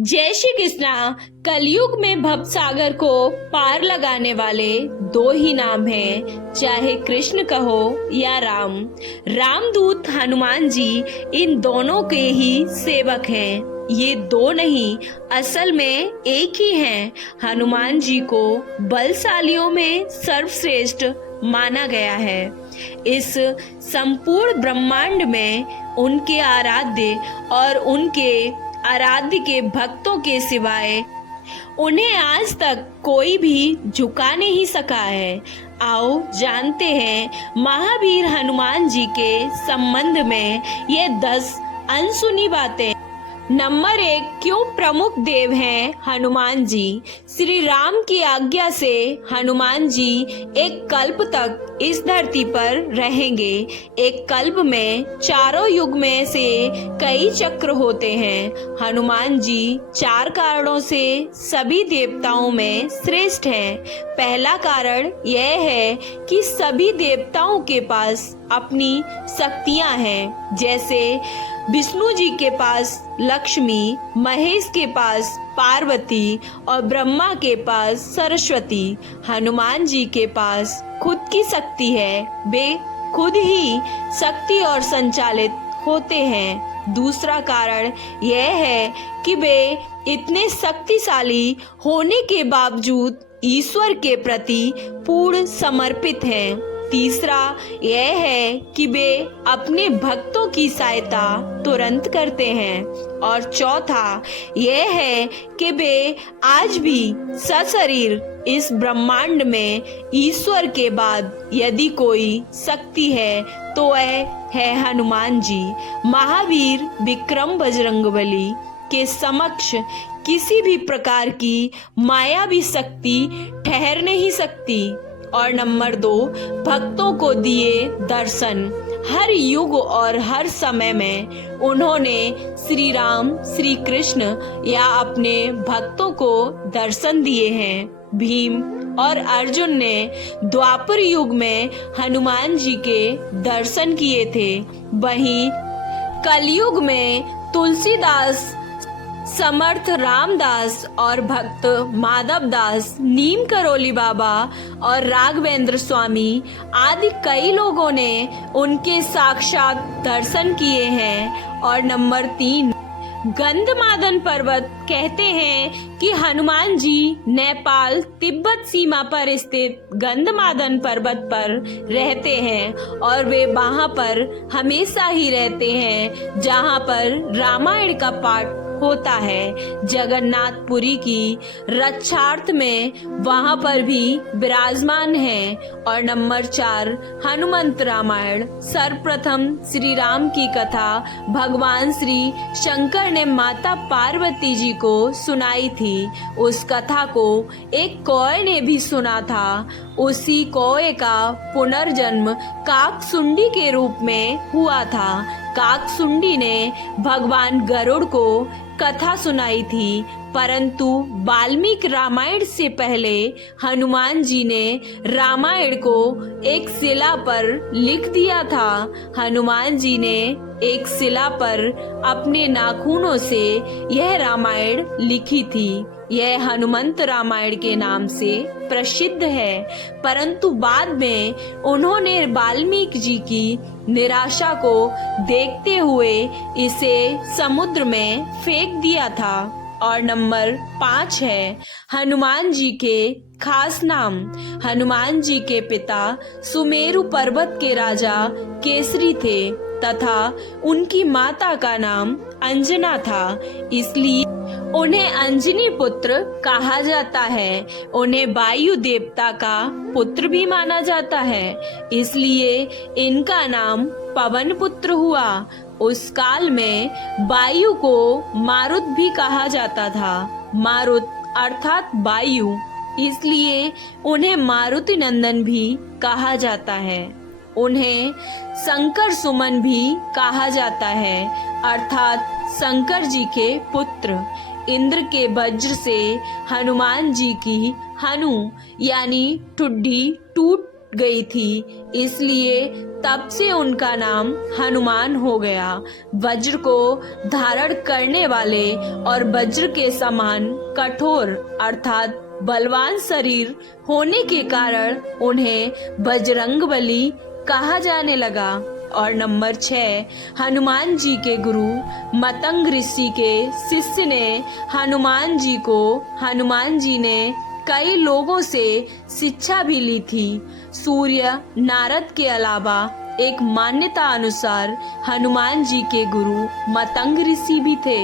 जय श्री कृष्णा। कलयुग में भव सागर को पार लगाने वाले दो ही नाम हैं, चाहे कृष्ण कहो या राम। रामदूत हनुमान जी इन दोनों के ही सेवक हैं। ये दो नहीं, असल में एक ही हैं। हनुमान जी को बलशालियों में सर्वश्रेष्ठ माना गया है। इस संपूर्ण ब्रह्मांड में उनके आराध्य और उनके आराध्य के भक्तों के सिवाय उन्हें आज तक कोई भी झुका नहीं सका है। आओ जानते हैं महावीर हनुमान जी के संबंध में ये 10 अनसुनी बातें। नंबर 1, क्यों प्रमुख देव हैं हनुमान जी। श्री राम की आज्ञा से हनुमान जी एक कल्प तक इस धरती पर रहेंगे। एक कल्प में चारों युग में से कई चक्र होते हैं। हनुमान जी 4 कारणों से सभी देवताओं में श्रेष्ठ हैं। पहला कारण यह है कि सभी देवताओं के पास अपनी शक्तियां हैं। जैसे विष्णु जी के पास लक्ष्मी, महेश के पास पार्वती और ब्रह्मा के पास सरस्वती। हनुमान जी के पास खुद की शक्ति है। वे खुद ही शक्ति और संचालित होते हैं। दूसरा कारण यह है कि वे इतने शक्तिशाली होने के बावजूद ईश्वर के प्रति पूर्ण समर्पित हैं। तीसरा यह है कि वे अपने भक्तों की सहायता तुरंत करते हैं। और चौथा यह है कि वे आज भी सशरीर इस ब्रह्मांड में ईश्वर के बाद यदि कोई शक्ति है तो वह है हनुमान जी। महावीर विक्रम बजरंगबली के समक्ष किसी भी प्रकार की मायावी शक्ति ठहर नहीं सकती। और नंबर 2, भक्तों को दिए दर्शन। हर युग और हर समय में उन्होंने श्री राम, श्री कृष्ण या अपने भक्तों को दर्शन दिए हैं। भीम और अर्जुन ने द्वापर युग में हनुमान जी के दर्शन किए थे। वहीं कलयुग में तुलसीदास, समर्थ रामदास और भक्त माधव दास, नीम करोली बाबा और राघवेंद्र स्वामी आदि कई लोगों ने उनके साक्षात दर्शन किए हैं। और नंबर 3, गंधमादन पर्वत कहते हैं कि हनुमान जी नेपाल तिब्बत सीमा पर स्थित गंधमादन पर्वत पर रहते हैं और वे वहां पर हमेशा ही रहते हैं जहां पर रामायण का पाठ होता है। जगन्नाथपुरी की रक्षार्थ में वहां पर भी विराजमान है। और नंबर 4, हनुमंत रामायण। सर्वप्रथम श्री राम की कथा भगवान श्री शंकर ने माता पार्वती जी को सुनाई थी। उस कथा को एक कौए ने भी सुना था। उसी कौए का पुनर्जन्म काकसुंडी के रूप में हुआ था। काकसुंडी ने भगवान गरुड़ को कथा सुनाई थी, परंतु वाल्मीकि रामायण से पहले हनुमान जी ने रामायण को एक शिला पर लिख दिया था। हनुमान जी ने एक शिला पर अपने नाखूनों से यह रामायण लिखी थी। यह हनुमंत रामायण के नाम से प्रसिद्ध है, परंतु बाद में उन्होंने वाल्मीकि जी की निराशा को देखते हुए इसे समुद्र में फेंक दिया था। और नंबर 5 है हनुमान जी के खास नाम। हनुमान जी के पिता सुमेरु पर्वत के राजा केसरी थे तथा उनकी माता का नाम अंजना था, इसलिए उन्हें अंजनी पुत्र कहा जाता है। उन्हें वायु देवता का पुत्र भी माना जाता है, इसलिए इनका नाम पवन पुत्र हुआ। उस काल में वायु को मारुत भी कहा जाता था। मारुत अर्थात वायु, इसलिए उन्हें मारुति नंदन भी कहा जाता है। उन्हें शंकर सुमन भी कहा जाता है, अर्थात शंकर जी के पुत्र। इंद्र के वज्र से हनुमान जी की हनु यानी ठुड्डी टूट गई थी, इसलिए तब से उनका नाम हनुमान हो गया। वज्र को धारण करने वाले और वज्र के समान कठोर अर्थात बलवान शरीर होने के कारण उन्हें बजरंगबली कहा जाने लगा। और नंबर 6, हनुमान जी के गुरु मतंग ऋषि के शिष्य ने हनुमान जी ने कई लोगों से शिक्षा भी ली थी। सूर्य नारद के अलावा एक मान्यता अनुसार हनुमान जी के गुरु मतंग ऋषि भी थे।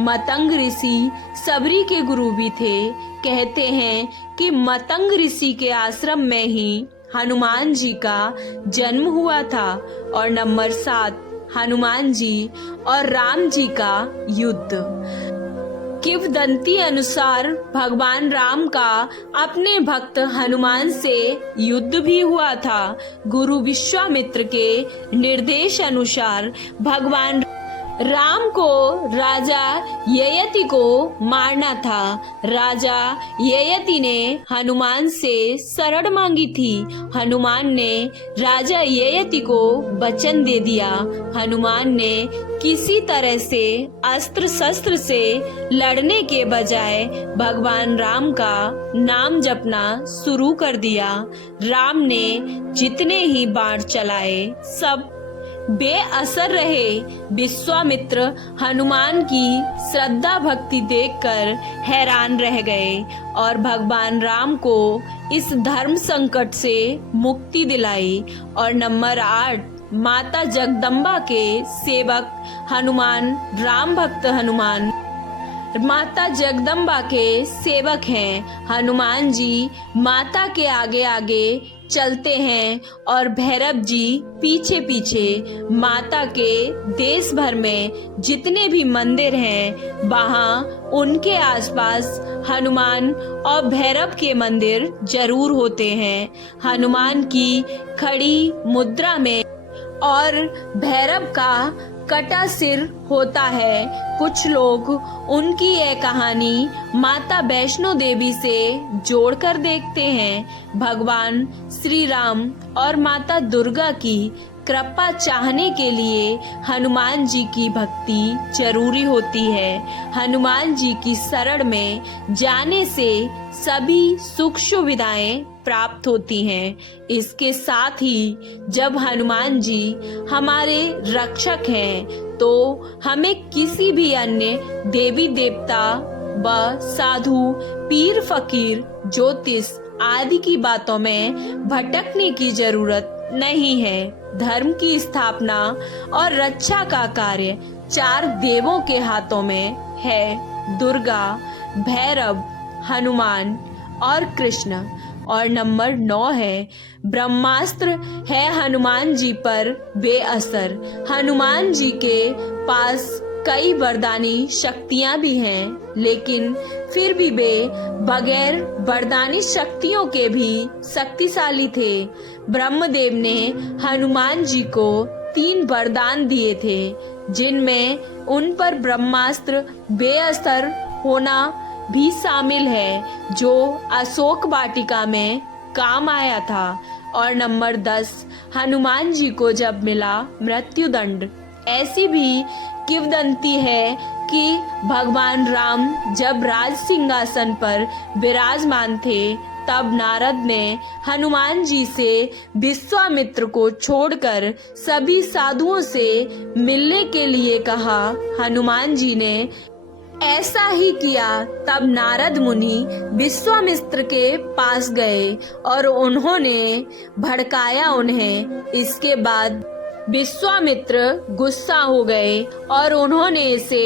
मतंग ऋषि सबरी के गुरु भी थे। कहते हैं कि मतंग ऋषि के आश्रम में ही हनुमान जी का जन्म हुआ था। और नंबर 7, हनुमान जी और राम जी का युद्ध। किंवदंती अनुसार भगवान राम का अपने भक्त हनुमान से युद्ध भी हुआ था। गुरु विश्वामित्र के निर्देश अनुसार भगवान राम को राजा ययाति को मारना था। राजा ययाति ने हनुमान से शरण मांगी थी। हनुमान ने राजा ययाति को वचन दे दिया। हनुमान ने किसी तरह से अस्त्र शस्त्र से लड़ने के बजाय भगवान राम का नाम जपना शुरू कर दिया। राम ने जितने ही बाण चलाए सब बेअसर रहे। विश्वामित्र हनुमान की श्रद्धा भक्ति देखकर हैरान रह गए और भगवान राम को इस धर्म संकट से मुक्ति दिलाई। और नंबर 8, माता जगदम्बा के सेवक हनुमान, राम भक्त हनुमान माता जगदम्बा के सेवक हैं। हनुमान जी माता के आगे आगे चलते हैं और भैरव जी पीछे पीछे। माता के देश भर में जितने भी मंदिर हैं वहाँ उनके आसपास हनुमान और भैरव के मंदिर जरूर होते हैं। हनुमान की खड़ी मुद्रा में और भैरव का कटा सिर होता है। कुछ लोग उनकी यह कहानी माता वैष्णो देवी से जोड़कर देखते हैं। भगवान श्री राम और माता दुर्गा की कृपा चाहने के लिए हनुमान जी की भक्ति जरूरी होती है। हनुमान जी की शरण में जाने से सभी सुख सुविधाएं प्राप्त होती हैं। इसके साथ ही जब हनुमान जी हमारे रक्षक हैं तो हमें किसी भी अन्य देवी देवता व साधु, पीर फकीर, ज्योतिष आदि की बातों में भटकने की जरूरत नहीं है। धर्म की स्थापना और रक्षा का कार्य 4 देवों के हाथों में है, दुर्गा, भैरव, हनुमान और कृष्ण। और नंबर 9 है, ब्रह्मास्त्र है हनुमान जी पर बेअसर। हनुमान जी के पास कई वरदानी शक्तियां भी हैं, लेकिन फिर भी वे बगैर वरदानी शक्तियों के भी शक्तिशाली थे। ब्रह्मदेव ने हनुमान जी को 3 वरदान दिए थे, जिनमें उन पर ब्रह्मास्त्र बेअसर होना भी शामिल है, जो अशोक वाटिका में काम आया था। और नंबर 10, हनुमान जी को जब मिला मृत्युदंड। ऐसी भी किंवदंती है कि भगवान राम जब राज सिंहासन पर विराजमान थे तब नारद ने हनुमान जी से विश्वामित्र को छोड़कर सभी साधुओं से मिलने के लिए कहा। हनुमान जी ने ऐसा ही किया। तब नारद मुनि विश्वामित्र के पास गए और उन्होंने भड़काया उन्हें। इसके बाद विश्वामित्र गुस्सा हो गए और उन्होंने इसे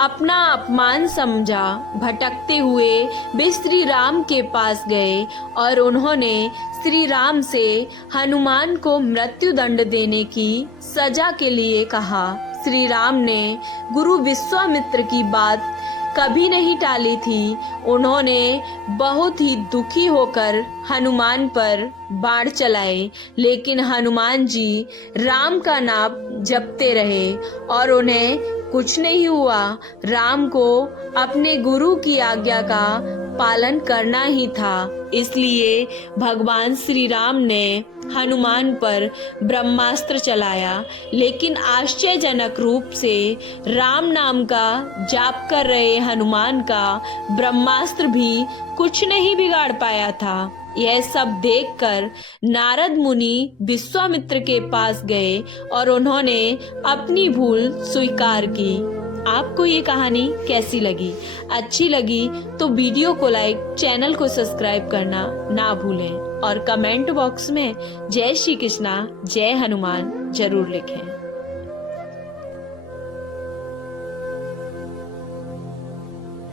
अपना अपमान समझा। भटकते हुए वे श्री राम के पास गए और उन्होंने श्री राम से हनुमान को मृत्युदंड देने की सजा के लिए कहा। श्री राम ने गुरु विश्वामित्र की बात कभी नहीं टाली थी। उन्होंने बहुत ही दुखी होकर हनुमान पर बाण चलाए, लेकिन हनुमान जी राम का नाम जपते रहे और उन्हें कुछ नहीं हुआ। राम को अपने गुरु की आज्ञा का पालन करना ही था। इसलिए भगवान श्री राम ने हनुमान पर ब्रह्मास्त्र चलाया, लेकिन आश्चर्यजनक रूप से राम नाम का जाप कर रहे हनुमान का ब्रह्मास्त्र भी कुछ नहीं बिगाड़ पाया था। यह सब देखकर नारद मुनि विश्वामित्र के पास गए और उन्होंने अपनी भूल स्वीकार की। आपको ये कहानी कैसी लगी? अच्छी लगी तो वीडियो को लाइक, चैनल को सब्सक्राइब करना ना भूलें और कमेंट बॉक्स में जय श्री कृष्णा, जय हनुमान जरूर लिखें।